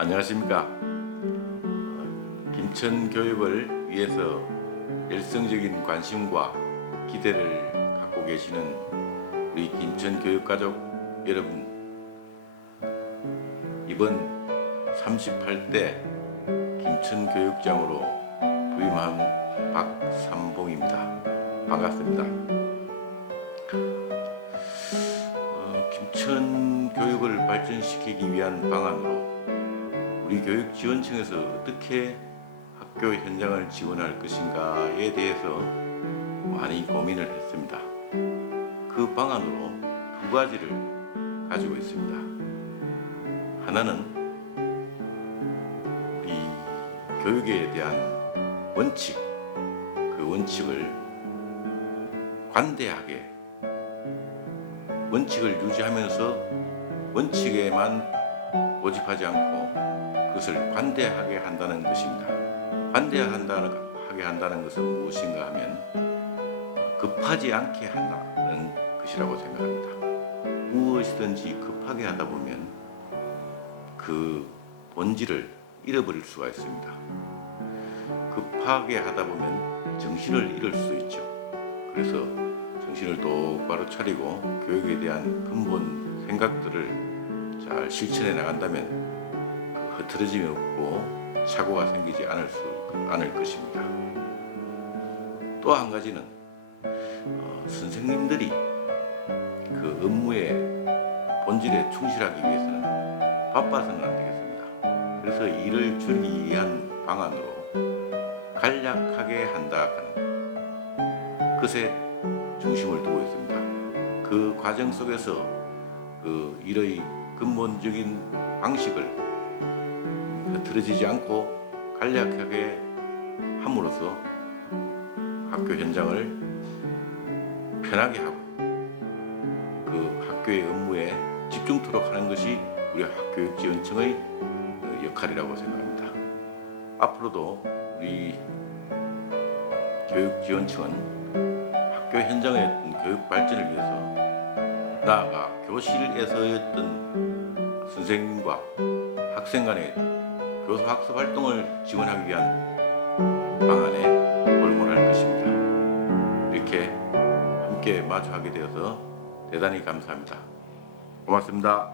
안녕하십니까. 김천 교육을 위해서 열성적인 관심과 기대를 갖고 계시는 우리 김천 교육가족 여러분, 이번 38대 김천 교육장으로 부임한 박삼봉입니다. 반갑습니다. 어, 김천 교육을 발전시키기 위한 방안으로 우리 교육 지원청에서 어떻게 학교 현장을 지원할 것인가에 대해서 많이 고민을 했습니다. 그 방안으로 두 가지를 가지고 있습니다. 하나는 우리 교육에 대한 원칙, 그 원칙을 관대하게 원칙을 유지하면서 원칙에만 고집하지 않고 그것을 관대하게 한다는 것입니다. 관대한다는 하게 한다는 것은 무엇인가 하면 급하지 않게 한다는 것이라고 생각합니다. 무엇이든지 급하게 하다 보면 그 본질을 잃어버릴 수가 있습니다. 급하게 하다 보면 정신을 잃을 수 있죠. 그래서 정신을 똑바로 차리고 교육에 대한 근본 생각들을 잘 실천해 나간다면 그 흐트러짐이 없고 사고가 생기지 않을 수 않을 것입니다. 또 한 가지는 어, 선생님들이 그 업무의 본질에 충실하기 위해서는 바빠서는 안 되겠습니다. 그래서 일을 줄이기 위한 방안으로 간략하게 한다 하는 것에 중심을 두고 있습니다. 그 과정 속에서 그 일의 근본적인 방식을 흐트러지지 않고 간략하게 함으로써 학교 현장을 편하게 하고 그 학교의 업무에 집중토록 하는 것이 우리 학교육지원청의 어, 역할이라고 생각합니다. 앞으로도 우리 교육지원청은 학교 현장의 교육 발전을 위해서 나아가 교실에서였던 선생님과 학생 간의 교수 학습 활동을 지원하기 위한 방안에 골몰할 것입니다. 이렇게 함께 마주하게 되어서 대단히 감사합니다. 고맙습니다.